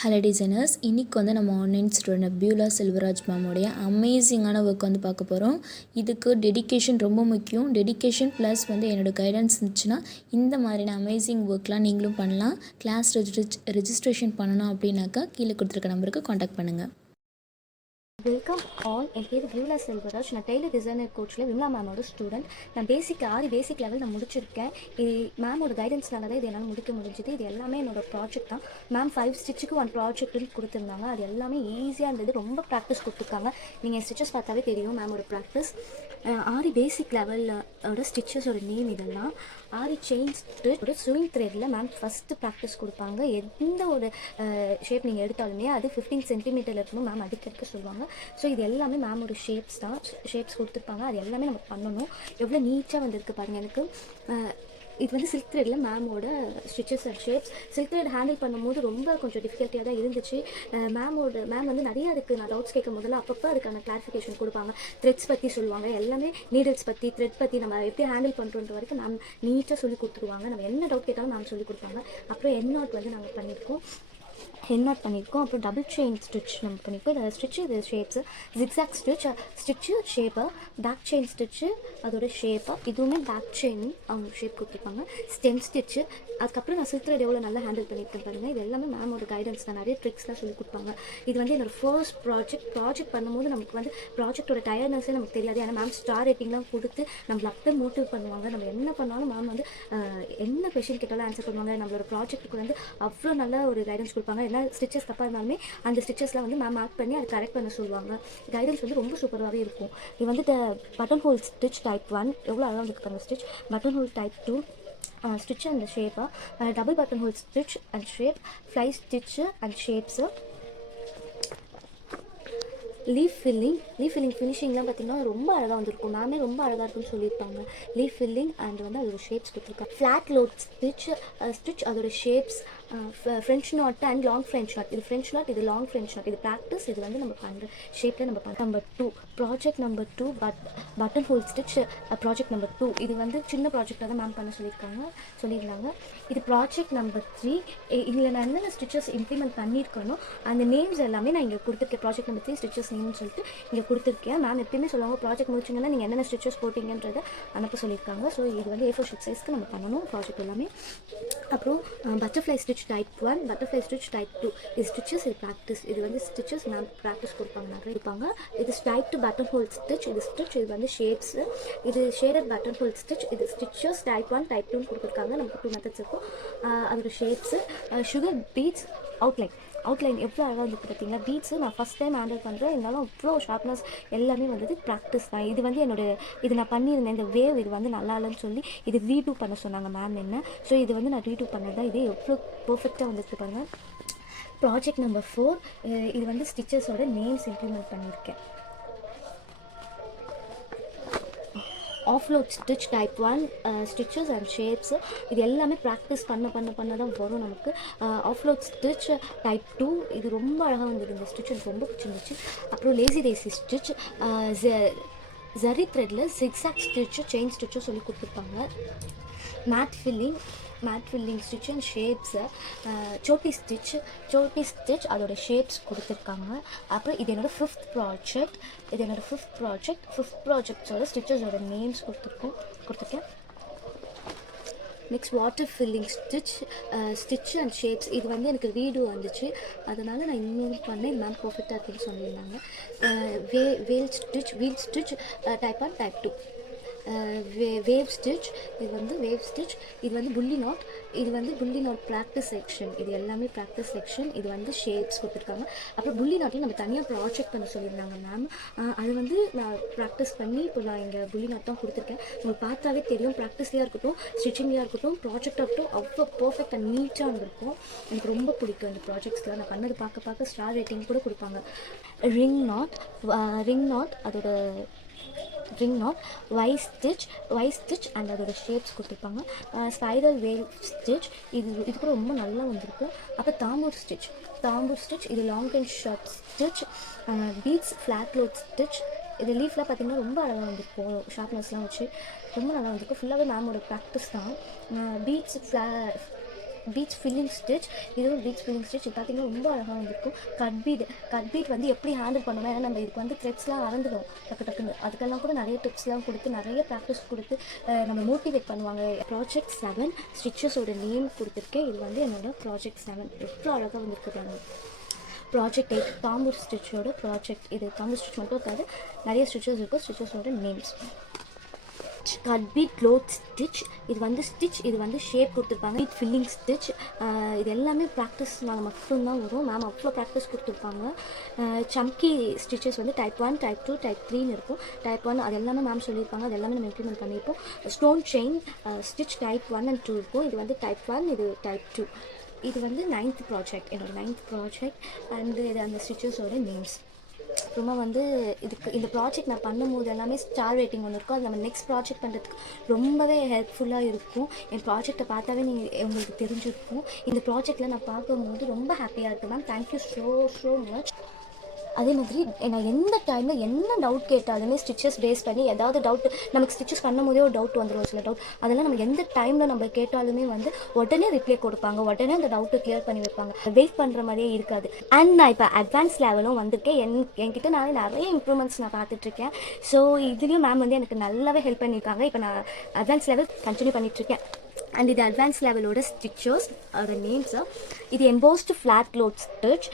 Hello designers, இன்றைக்கி வந்து நம்ம ஆன்லைன் ஸ்டூடெண்ட் Buela Selvaraj மேமோடைய அமேசிங்கான ஒர்க் வந்து பார்க்க போகிறோம். இதுக்கு டெடிகேஷன் ரொம்ப முக்கியம். டெடிகேஷன் ப்ளஸ் வந்து என்னோடய கைடன்ஸ் இருந்துச்சுன்னா இந்த மாதிரியான அமேசிங் ஒர்க்லாம் நீங்களும் பண்ணலாம். கிளாஸ் ரெஜிஸ்ட்ரேஷன் பண்ணணும் அப்படின்னாக்கா கீழே கொடுத்துருக்க நம்பருக்கு காண்டாக்ட் பண்ணுங்கள். Welcome all. என் பேர் Buela Selvaraj. நான் டெய்லர் டிசைனர் கோச்சில் விமலா மேமோட ஸ்டூடெண்ட். நான் ஆரி பேசிக் லெவல் நான் முடிச்சிருக்கேன். மேமோட கைடன்ஸ்னால தான் இது என்னால் முடிக்க முடிஞ்சுது. இது எல்லாமே என்னோட ப்ராஜெக்ட் தான். மேம் 5 ஸ்டிச்சுக்கு 1 ப்ராஜெக்ட்னு கொடுத்துருந்தாங்க. அது எல்லாமே ஈஸியாக இருந்தது. ரொம்ப ப்ராக்டிஸ் கொடுத்துருக்காங்க. நீங்கள் ஸ்டிச்சஸ் பார்த்தாவே தெரியும் மேமோட ப்ராக்டிஸ். ஆரி பேசிக் லெவலோட ஸ்டிச்சஸோட நேம் இதெல்லாம். ஆரி செயின் ஸ்டிச்சோட ஸ்விங் த்ரெட்டில் மேம் ஃபஸ்ட்டு ப்ராக்டிஸ் கொடுப்பாங்க. எந்த ஒரு ஷேப் நீங்கள் எடுத்தாலுமே அது 15 சென்டிமீட்டரில் இருக்கணும் மேம் அடிக்கிறதுக்கு சொல்லுவாங்க. ஸோ இது எல்லாமே மேம் ஒரு ஷேப்ஸ் தான், ஷேப்ஸ் கொடுத்துருப்பாங்க. அது எல்லாமே நம்ம பண்ணணும். எவ்வளோ நீட்டாக வந்திருக்கு பாருங்கள். எனக்கு இது வந்து சில்க் த்ரெட்டில் மேமோட stitches and shapes. Silk thread handle பண்ணும்போது ரொம்ப கொஞ்சம் டிஃபிகல்ட்டியாக தான் இருந்துச்சு. மேம் வந்து நிறையா இருக்குது. நான் டவுட்ஸ் கேட்கும் போதெல்லாம் அப்பப்போ அதுக்கான கிளாரிஃபிகேஷன் கொடுப்பாங்க. த்ரெட்ஸ் பற்றி சொல்லுவாங்க, எல்லாமே நீடில்ஸ் பற்றி, த்ரெட் பற்றி நம்ம எப்படி ஹேண்டில் பண்ணுறோன்ற வரைக்கும் மேம் நீட்டாக சொல்லி கொடுத்துருவாங்க. நம்ம என்ன டவுட் கேட்டாலும் மேம் சொல்லி கொடுப்பாங்க. அப்புறம் என் நாட் வந்து நாங்கள் பண்ணியிருக்கோம், அப்புறம் டபுள் செயின் ஸ்டிச் நம்ம பண்ணியிருக்கோம். இதில் ஸ்டிச்சு, இது shapes, zigzag stitch shape, back chain stitch அதோட ஷேப்பாக, இதுவுமே பேக் செயின் அவங்க ஷேப் கொடுத்துருப்பாங்க. ஸ்டெம் ஸ்டிச்சு, அதுக்கப்புறம் நான் சில்க் த்ரெட் எவ்வளோ நல்லா ஹேண்டில் பண்ணியிருக்கேன் பாருங்கள். இது எல்லாமே மேமோட கைடன்ஸ் தான். நிறைய ட்ரிக்ஸ்லாம் சொல்லி கொடுப்பாங்க. இது வந்து என்னோடய ஃபர்ஸ்ட் ப்ராஜெக்ட் பண்ணும்போது நமக்கு வந்து ப்ராஜெக்டோட டயர்னஸே நமக்கு தெரியாது. ஏன்னா மேம் ஸ்டார் ரேட்டிங்லாம் கொடுத்து நம்மளை அப்படியே மோட்டிவ் பண்ணுவாங்க. நம்ம என்ன பண்ணாலும் மேம் வந்து என்ன கொஷின் கேட்டாலும் ஆன்சர் பண்ணுவாங்க. நம்மளோட ப்ராஜெக்ட்டுக்கு வந்து அவ்வளோ நல்ல ஒரு கைடன்ஸ் கொடுப்பாங்க. என்ன ஸ்டிச்சஸ் தப்பாக இருந்தாலுமே அந்த ஸ்டிச்சஸ்லாம் வந்து மேம் மார்க் பண்ணி அதை கரெக்ட் பண்ண சொல்லுவாங்க. கைடன்ஸ் வந்து ரொம்ப சூப்பராகவே இருக்கும். இது வந்து பட்டன் ஹோல் ஸ்டிச் டைப் 1 எவ்வளோ அழகாக வந்து பாருங்கள். Stitch button hole type 2 stitch and ஷேப்பாக, double button hole stitch and shape, fly stitch and shapes, leaf filling ஃபினிஷிங்லாம் பார்த்திங்கன்னா ரொம்ப அழகாக வந்திருக்கும். மேமே ரொம்ப அழகாக இருக்குன்னு சொல்லியிருப்பாங்க. லீஃப் ஃபில்லிங் அண்ட் வந்து அதோட ஷேப்ஸ் கொடுத்துருக்காங்க. ஃப்ளாட் லோட் ஸ்டிச் அதோட shapes, French not and long French not. இது ஃப்ரெஞ்ச் நாட், இது லாங் ஃப்ரெஞ்ச் நாட். இது ப்ராக்டிஸ். இது வந்து நம்ம பண்ணுற ஷேப்பில் நம்ம பண்ணுறோம். Project number 2 button hole stitch project number 2. இது வந்து சின்ன ப்ராஜெக்டாக தான் மேம் பண்ண சொல்லியிருந்தாங்க. இது ப்ராஜெக்ட் நம்பர் 3. இதில் நான் என்னென்ன ஸ்டிச்சஸ் இம்ப்ளிமெண்ட் பண்ணியிருக்கணும் அந்த நேம்ஸ் எல்லாமே நான் இங்கே கொடுத்துருக்கேன். ப்ராஜெக்ட் நம்பர் 3 ஸ்டிச்சஸ் நேம்னு சொல்லிட்டு இங்கே கொடுத்துருக்கேன். மேம் எப்பயுமே சொல்லுவாங்க ப்ராஜெக்ட் முடிச்சிங்கன்னா நீங்கள் என்னென்ன ஸ்டிச்சஸ் போட்டிங்கன்றதை அனுப்ப சொல்லியிருக்காங்க. ஸோ இது வந்து A4 ஷீட் சைஸ்க்கு நம்ம பண்ணணும் ப்ராஜெக்ட் எல்லாமே. அப்புறம் butterfly stitch type 1, butterfly stitch type 2. இது ஸ்டிச்சஸ், இது ப்ராக்டிஸ். இது வந்து ஸ்டிச்சஸ் மேம் ப்ராக்டிஸ் கொடுப்பாங்க, நிறைய இருப்பாங்க. இது டைப் 2 பட்டன் ஹோல் ஸ்டிச். இது ஸ்டிச், இது வந்து ஷேப்ஸு. இது ஷேடட் பட்டன் ஹோல் ஸ்டிச். இது ஸ்டிச்சஸ் டைப் 1 டைப் 2 கொடுத்துருக்காங்க. நமக்கு 2 மெத்தட்ஸ் இருக்கும். அதோட ஷேப்ஸு, சுகர் பீட்ஸ், அவுட்லைன் எவ்வளோ அழகாக வந்துருக்கு பார்த்தீங்களா. பீட்ஸு நான் ஃபஸ்ட் டைம் ஹேண்டில் பண்ணுறேன். இருந்தாலும் அவ்வளோ ஷார்ப்னஸ் எல்லாமே வந்தது ப்ராக்டிஸ் தான். இது வந்து இது நான் பண்ணியிருந்தேன். இந்த வேவ் இது வந்து நல்லா இல்லைன்னு சொல்லி இது ரீடூ பண்ண சொன்னாங்க மேம் என்ன. ஸோ இது வந்து நான் ரீடூ பண்ணது தான். இது எவ்வளோ பர்ஃபெக்டாக வந்துருக்கு பாருங்கள். Project number 4. இது வந்து ஸ்டிச்சஸோட நேம்ஸ் இம்ப்ளிமெண்ட் பண்ணியிருக்கேன். Offload stitch type 1 stitches and shapes. இது எல்லாமே ப்ராக்டிஸ் பண்ண தான் வரும் நமக்கு. Offload stitch type 2. இது ரொம்ப அழகாக வந்தது. இந்த ஸ்டிச் எனக்கு ரொம்ப பிடிச்சிருந்துச்சு. அப்புறம் லேசி ஸ்டிச், ஜரி த்ரெட்டில் ஜிக்ஸாக் ஸ்டிச்சு, செயின் ஸ்டிச்சும் சொல்லி கொடுத்துருப்பாங்க. Mat filling stitch and shapes, சோட்டி ஸ்டிச் அதோட ஷேப்ஸ் கொடுத்துருக்காங்க. அப்புறம் இது என்னோடய ஃபிஃப்த் ப்ராஜெக்ட்ஸோட ஸ்டிச்சஸோட நேம்ஸ் கொடுத்துருக்கேன். Next water filling stitch and shapes. இது வந்து எனக்கு ரீடூ வந்துச்சு, அதனால் நான் இன்னொன்று பண்ணேன். இது மேம் பர்ஃபெக்டாக இருக்குன்னு சொல்லியிருந்தாங்க. Wheel stitch type 1 type 2. Wave stitch, இது வந்து புள்ளி நாட் ப்ராக்டிஸ் செக்ஷன். இது எல்லாமே ப்ராக்டிஸ் செக்ஷன். இது வந்து ஷேப்ஸ் கொடுத்துருக்காங்க. அப்புறம் புள்ளி நாட்டில் நம்ம தனியாக ப்ராஜெக்ட் பண்ண சொல்லியிருந்தாங்க மேம். அது வந்து நான் ப்ராக்டிஸ் பண்ணி இப்போ நான் இங்கே புள்ளி நாட் தான் கொடுத்துருக்கேன். உங்களுக்கு பார்த்தாவே தெரியும். ப்ராக்டிஸ்லேயே இருக்கட்டும், ஸ்டிச்சிங்லேயே இருக்கட்டும், ப்ராஜெக்டாக இருக்கட்டும், அவ்வளோ பர்ஃபெக்ட் அண்ட் நீட்டாக இருந்திருக்கும். எனக்கு ரொம்ப பிடிக்கும் இந்த ப்ராஜெக்ட்ஸ்லாம். நான் பண்ணது பார்க்க ஸ்டார் ரேட்டிங் கூட கொடுப்பாங்க. ரிங் நாட் அதோட ஒய் ஸ்டிச் அண்ட் அதோட ஷேப்ஸ் கொடுத்துருப்பாங்க. ஸ்பைரல் வேல் ஸ்டிச், இது கூட ரொம்ப நல்லா வந்திருக்கு. அப்புறம் தாம்பூர் ஸ்டிச், இது long and short stitch. Beads flat load stitch. இது லீஃப்லாம் பார்த்திங்கன்னா ரொம்ப அழகாக வந்திருக்கும். ஷார்ப்னஸ்லாம் வச்சு ரொம்ப நல்லா வந்திருக்கும். ஃபுல்லாகவே மேமோட ப்ராக்டிஸ் தான். Beads filling stitch. இது ஒரு பீட்ஸ் ஃபில்லிங் ஸ்டிச். இது பார்த்திங்கன்னா ரொம்ப அழகாக வந்திருக்கும். கட் பீட் வந்து எப்படி ஹேண்டில் பண்ணணும், ஏன்னா நம்ம இதுக்கு வந்து த்ரெட்ஸ்லாம் அறந்துடும் டக்குன்னு. அதுக்கெல்லாம் கூட நிறைய டிப்ஸ்லாம் கொடுத்து நிறைய ப்ராக்டிஸ் கொடுத்து நம்ம மோட்டிவேட் பண்ணுவாங்க. ப்ராஜெக்ட் 7 ஸ்டிச்சஸோட நேம் கொடுத்துருக்கேன். இது வந்து என்னோடய ப்ராஜெக்ட் 7 எவ்வளோ அழகாக வந்திருக்குறாங்க. ப்ராஜெக்ட் 8 காம்போ ஸ்டிச்சோட ப்ராஜெக்ட். இது காம்போ ஸ்டிச் மட்டும் இருக்காது, நிறைய ஸ்டிச்சஸ் இருக்கும். ஸ்டிச்சஸோட names cut bead cloth stitch. இது வந்து ஷேப் கொடுத்துருப்பாங்க. Bead filling stitch. இது எல்லாமே ப்ராக்டிஸ்னால மட்டும்தான் வரும். மேம் அவ்வளோ ப்ராக்டிஸ் கொடுத்துருப்பாங்க. சம்கி ஸ்டிச்சஸ் வந்து டைப் 1, டைப் 2, டைப் 3ன்னு இருக்கும். டைப் 1 அது எல்லாமே மேம் சொல்லியிருப்பாங்க. அது எல்லாமே நம்ம இம்ப்ளிமெண்ட் பண்ணியிருப்போம். Stone chain stitch type 1 and 2 இருக்கும். இது வந்து டைப் 1, இது டைப் 2. இது வந்து 9th ப்ராஜெக்ட், என்னோடய 9th ப்ராஜெக்ட். அண்டு இது அந்த ஸ்டிச்சஸோட நேம்ஸ். அப்புறமா வந்து இந்த ப்ராஜெக்ட் நான் பண்ணும்போது எல்லாமே ஸ்டார் ரேட்டிங் ஒன்று இருக்கும். அது நம்ம நெக்ஸ்ட் ப்ராஜெக்ட் பண்ணுறதுக்கு ரொம்பவே ஹெல்ப்ஃபுல்லாக இருக்கும். என் ப்ராஜெக்டை பார்த்தாவே உங்களுக்கு தெரிஞ்சிருக்கும். இந்த ப்ராஜெக்டில் நான் பார்க்கும்போது ரொம்ப ஹாப்பியாக இருக்குது மேம். Thank you so much. அதே மாதிரி நான் எந்த டைமில் என்ன டவுட் கேட்டாலுமே ஸ்டிச்சஸ் பேஸ் பண்ணி ஏதாவது டவுட், நமக்கு ஸ்டிச்சஸ் பண்ணும் போதே ஒரு டவுட் வந்துடும், சில டவுட். அதெல்லாம் நம்ம எந்த டைமில் நம்ம கேட்டாலுமே வந்து உடனே ரிப்ளை கொடுப்பாங்க, உடனே அந்த டவுட்டை கிளியர் பண்ணி வைப்பாங்க. வெயிட் பண்ணுற மாதிரியே இருக்காது. அண்ட் நான் இப்போ அட்வான்ஸ் லெவலும் வந்திருக்கேன். என்கிட்ட நான் நிறைய இம்ப்ரூவ்மெண்ட்ஸ் நான் பார்த்துட்ருக்கேன். ஸோ இதுலேயும் மேம் வந்து எனக்கு நல்லாவே ஹெல்ப் பண்ணியிருக்காங்க. இப்போ நான் அட்வான்ஸ் லெவல் கண்டினியூ பண்ணிகிட்ருக்கேன். அண்ட் இது அட்வான்ஸ் லெவலோட ஸ்டிச்சஸ், அதோட நேம்ஸு. இது எம்போஸ்டு ஃப்ளாட் க்ளோத் ஸ்டிச்.